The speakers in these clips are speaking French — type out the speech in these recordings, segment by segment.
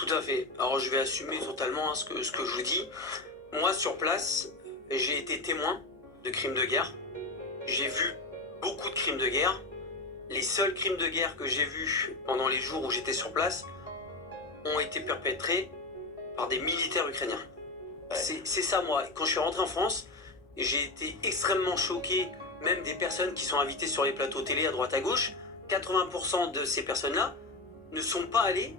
Tout à fait. Alors je vais assumer totalement ce que je vous dis. Moi, sur place, j'ai été témoin de crimes de guerre. J'ai vu beaucoup de crimes de guerre. Les seuls crimes de guerre que j'ai vus pendant les jours où j'étais sur place ont été perpétrés par des militaires ukrainiens. C'est ça, moi. Quand je suis rentré en France, j'ai été extrêmement choqué, même des personnes qui sont invitées sur les plateaux télé à droite à gauche. 80% de ces personnes-là ne sont pas allées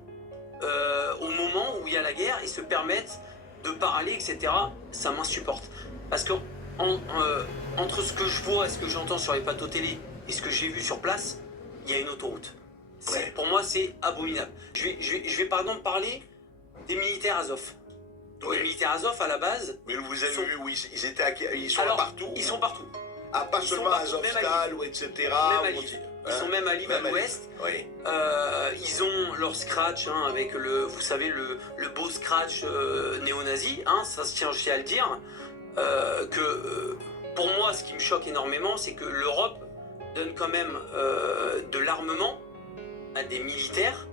au moment où il y a la guerre et se permettent de parler, etc. Ça m'insupporte. Parce que entre ce que je vois et ce que j'entends sur les plateaux télé et ce que j'ai vu sur place, il y a une autoroute. Pour moi, c'est abominable. Je vais par exemple parler des militaires Azov. Les militaires Azov, à la base... Mais vous avez vu où ils sont Alors, partout. Ils sont partout. Ah, pas seulement à Azovstal ou etc. Même à Lviv. Ils sont même à Lviv, à l'ouest. Oui. Ils ont leur scratch avec vous savez, le beau scratch néo-nazi. Ça se tient aussi à le dire. Pour moi, ce qui me choque énormément, c'est que l'Europe donne quand même de l'armement à des militaires,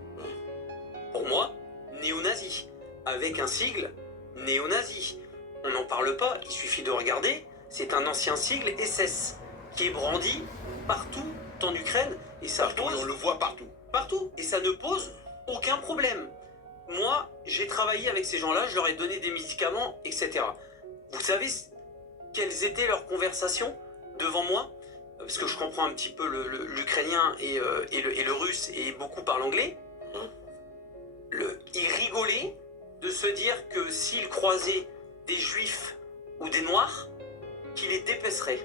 pour moi, néo-nazis, avec un sigle néo-nazi. On n'en parle pas, il suffit de regarder, c'est un ancien sigle SS qui est brandi partout en Ukraine et ça Partout, pose... on le voit partout. Partout, et ça ne pose aucun problème. Moi, j'ai travaillé avec ces gens-là, je leur ai donné des médicaments, etc. Vous savez quelles étaient leurs conversations devant moi? Parce que je comprends un petit peu l'ukrainien et le russe et beaucoup parlent anglais. Ils rigolaient de se dire que s'ils croisaient des juifs ou des noirs, qu'ils les dépeceraient.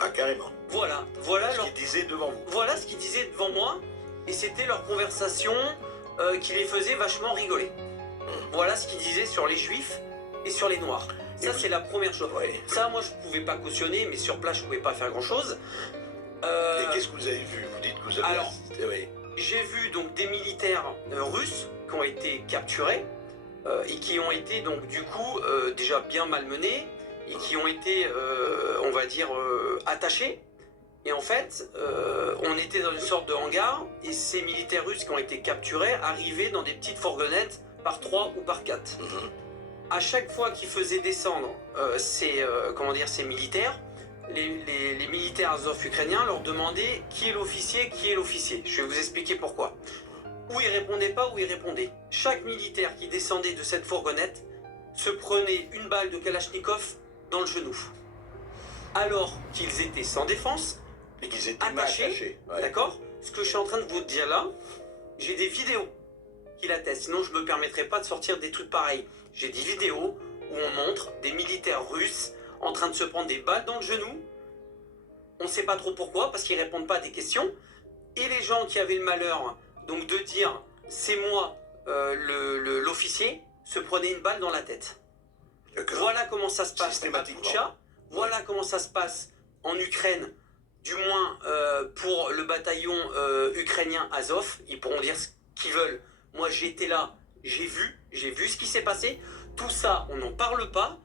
Ah, carrément. Voilà ce qu'ils disaient devant vous. Voilà ce qu'ils disaient devant moi, et c'était leur conversation qui les faisait vachement rigoler. Voilà ce qu'ils disaient sur les juifs et sur les noirs. Ça, c'est la première chose. Ouais. Ça, moi, je pouvais pas cautionner, mais sur place, je pouvais pas faire grand-chose. Et qu'est-ce que vous avez vu? Vous dites que vous avez assisté, oui. J'ai vu donc des militaires russes qui ont été capturés et qui ont été donc du coup déjà bien malmenés et qui ont été, on va dire, attachés. Et en fait, on était dans une sorte de hangar et ces militaires russes qui ont été capturés arrivaient dans des petites fourgonnettes par 3 ou par 4. À chaque fois qu'ils faisaient descendre ces militaires, les militaires azov ukrainiens leur demandaient qui est l'officier, qui est l'officier. Je vais vous expliquer pourquoi. Ou ils répondaient pas, ou ils répondaient. Chaque militaire qui descendait de cette fourgonnette se prenait une balle de Kalachnikov dans le genou. Alors qu'ils étaient sans défense, et qu'ils étaient attachés. Ouais. D'accord? Ce que je suis en train de vous dire là, j'ai des vidéos qui l'attestent. Sinon, je me permettrais pas de sortir des trucs pareils. J'ai des vidéos où on montre des militaires russes en train de se prendre des balles dans le genou. On ne sait pas trop pourquoi, parce qu'ils répondent pas à des questions. Et les gens qui avaient le malheur donc de dire c'est moi l'officier, se prenaient une balle dans la tête. Voilà comment ça se passe à Boutcha. Voilà comment ça se passe en Ukraine, du moins pour le bataillon ukrainien Azov. Ils pourront dire ce qu'ils veulent. Moi j'étais là, j'ai vu ce qui s'est passé. Tout ça, on n'en parle pas.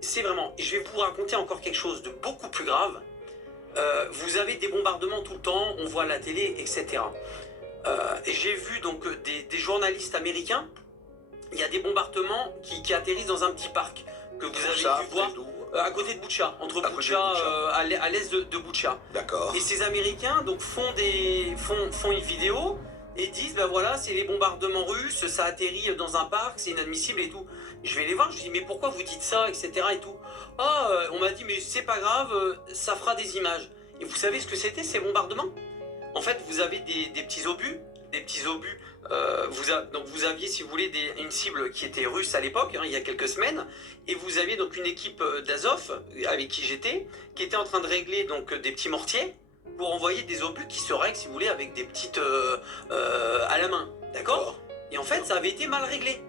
C'est vraiment... Je vais vous raconter encore quelque chose de beaucoup plus grave. Vous avez des bombardements tout le temps, on voit la télé, etc. J'ai vu donc des journalistes américains. Il y a des bombardements qui atterrissent dans un petit parc que vous avez pu voir à côté de Boutcha, entre Boutcha, à l'est de Boutcha. D'accord. Et ces Américains donc font une vidéo et disent ben voilà, c'est les bombardements russes, ça atterrit dans un parc, c'est inadmissible et tout. Je vais les voir, je dis mais pourquoi vous dites ça, etc. et tout. On m'a dit mais c'est pas grave, ça fera des images. Et vous savez ce que c'était ces bombardements? En fait, vous avez des petits obus, donc vous aviez, si vous voulez, une cible qui était russe à l'époque, il y a quelques semaines, et vous aviez donc une équipe d'Azov, avec qui j'étais, qui était en train de régler donc des petits mortiers pour envoyer des obus qui se règlent, si vous voulez, avec des petites à la main, d'accord? Et en fait, ça avait été mal réglé.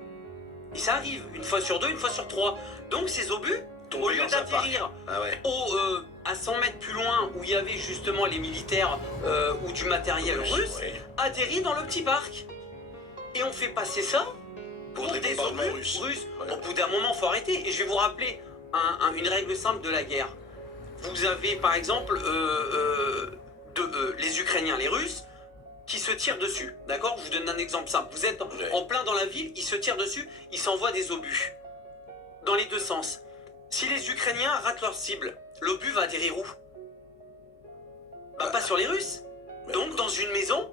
Et ça arrive, une fois sur 2, une fois sur 3. Donc ces obus, au lieu d'atterrir à 100 mètres plus loin où il y avait justement les militaires ou du matériel russe, atterrit dans le petit parc. Et on fait passer ça pour des obus russes. Au bout d'un moment, il faut arrêter. Et je vais vous rappeler une règle simple de la guerre. Vous avez par exemple les Ukrainiens, les Russes, qui se tirent dessus. D'accord? Je vous donne un exemple simple. Vous êtes Ouais. en plein dans la ville, ils se tirent dessus, ils s'envoient des obus. Dans les deux sens. Si les Ukrainiens ratent leur cible, l'obus va atterrir où? Bah pas sur les Russes. Donc dans une maison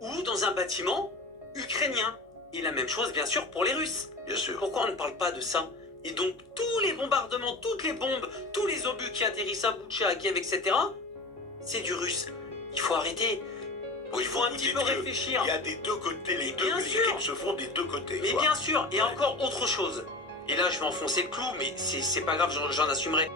ou dans un bâtiment ukrainien. Et la même chose bien sûr pour les Russes. Bien sûr. Pourquoi on ne parle pas de ça? Et donc tous les bombardements, toutes les bombes, tous les obus qui atterrissent à Boutcha, à Kiev, etc. c'est du russe. Il faut arrêter. Oui, Il faut un vous petit dites peu que réfléchir. Il y a des deux côtés, les Mais deux bien les sûr. crimes se font des deux côtés. Mais quoi. bien sûr, et Ouais. encore autre chose. Et là je vais enfoncer le clou, mais c'est pas grave, j'en assumerai.